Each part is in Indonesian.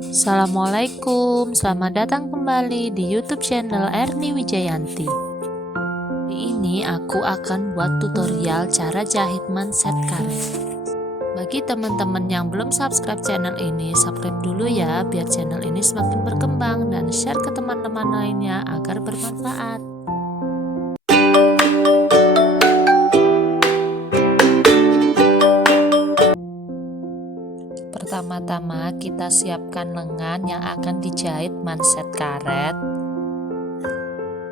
Assalamualaikum, selamat datang kembali di YouTube channel Erni Wijayanti. Hari ini aku akan buat tutorial cara jahit manset karet. Bagi teman-teman yang belum subscribe channel ini, subscribe dulu ya biar channel ini semakin berkembang dan share ke teman-teman lainnya agar bermanfaat. Pertama-tama kita siapkan lengan yang akan dijahit manset karet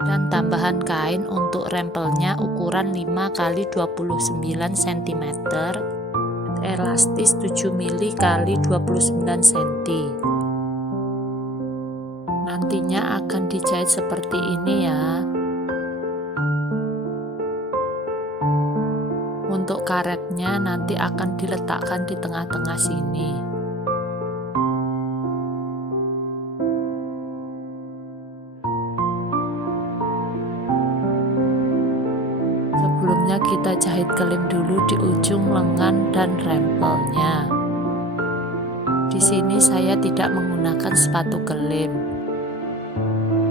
dan tambahan kain untuk rempelnya ukuran 5 x 29 cm, elastis 7 mili x 29 cm. Nantinya akan dijahit seperti ini ya. Untuk karetnya nanti akan diletakkan di tengah-tengah sini. Sebelumnya kita jahit kelim dulu di ujung lengan dan rempelnya. Di sini saya tidak menggunakan sepatu kelim,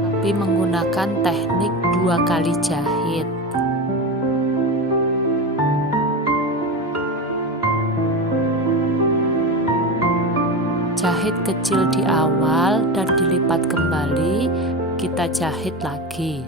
tapi menggunakan teknik 2 kali jahit. Jahit kecil di awal dan dilipat kembali, kita jahit lagi.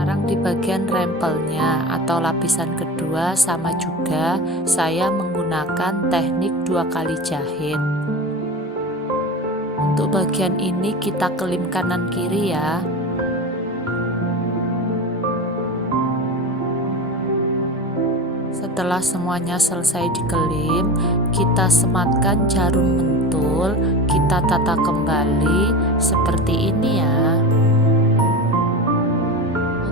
Sekarang di bagian rempelnya atau lapisan kedua sama juga, saya menggunakan teknik 2 kali jahit. Untuk bagian ini kita kelim kanan kiri ya. Setelah semuanya selesai dikelim, kita sematkan jarum pentul, kita tata kembali seperti ini ya.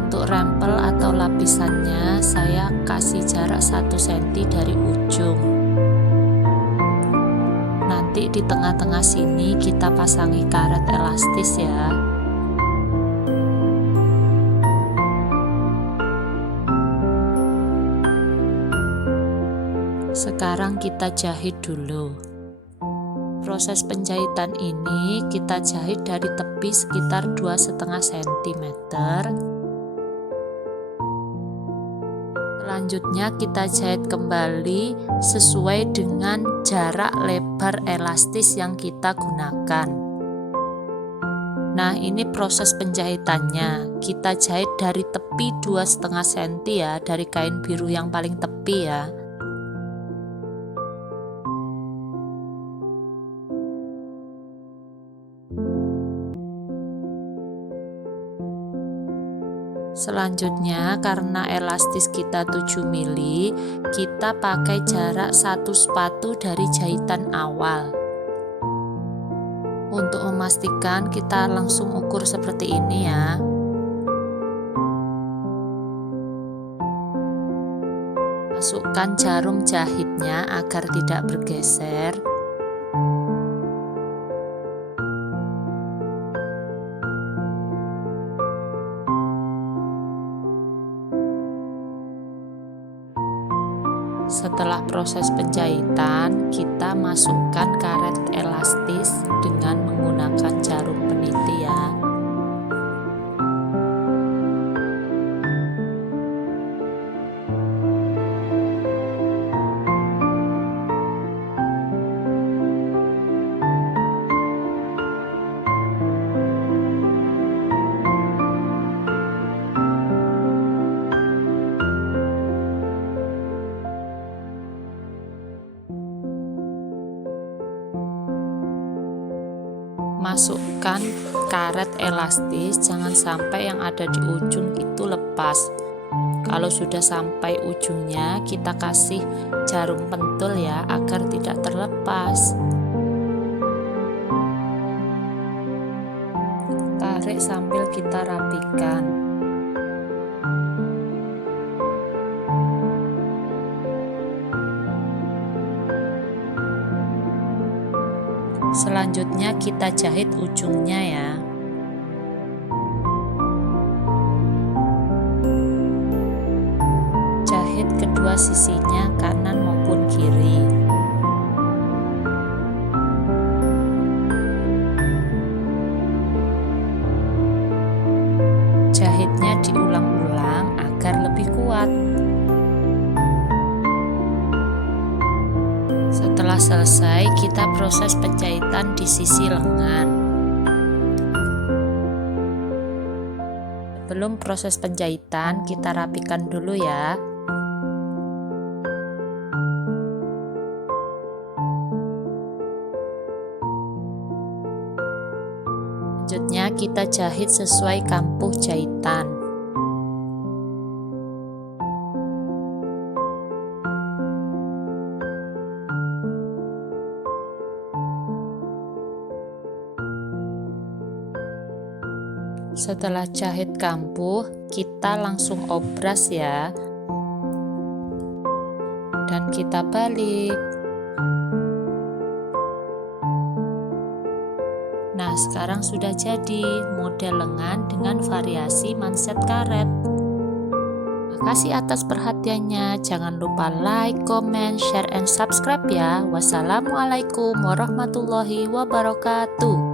Untuk rempel atau lapisannya saya kasih jarak 1 cm dari ujung. Nanti di tengah-tengah sini kita pasangi karet elastis ya. Sekarang kita jahit dulu. Proses penjahitan ini kita jahit dari tepi sekitar 2,5 cm. Selanjutnya kita jahit kembali sesuai dengan jarak lebar elastis yang kita gunakan. Nah, ini proses penjahitannya. Kita jahit dari tepi 2,5 cm ya, dari kain biru yang paling tepi ya. Selanjutnya, karena elastis kita 7 mili, kita pakai jarak 1 sepatu dari jahitan awal. Untuk memastikan kita langsung ukur seperti ini ya. Masukkan jarum jahitnya agar tidak bergeser. Setelah proses penjahitan, kita masukkan karet elastis dengan menggunakan jarum peniti ya. Masukkan karet elastis, jangan sampai yang ada di ujung itu lepas. Kalau sudah sampai ujungnya, kita kasih jarum pentul ya agar tidak terlepas. Tarik sambil kita rapikan. Selanjutnya kita jahit ujungnya ya. Jahit kedua sisinya, kanan maupun kiri. Jahitnya diulang-ulang agar lebih kuat. Setelah selesai, kita proses penjahitan di sisi lengan. Sebelum proses penjahitan, kita rapikan dulu ya. Selanjutnya kita jahit sesuai kampuh jahitan. Setelah jahit kampuh, kita langsung obras ya. Dan kita balik. Nah, sekarang sudah jadi model lengan dengan variasi manset karet. Makasih atas perhatiannya. Jangan lupa like, comment, share, and subscribe ya. Wassalamualaikum warahmatullahi wabarakatuh.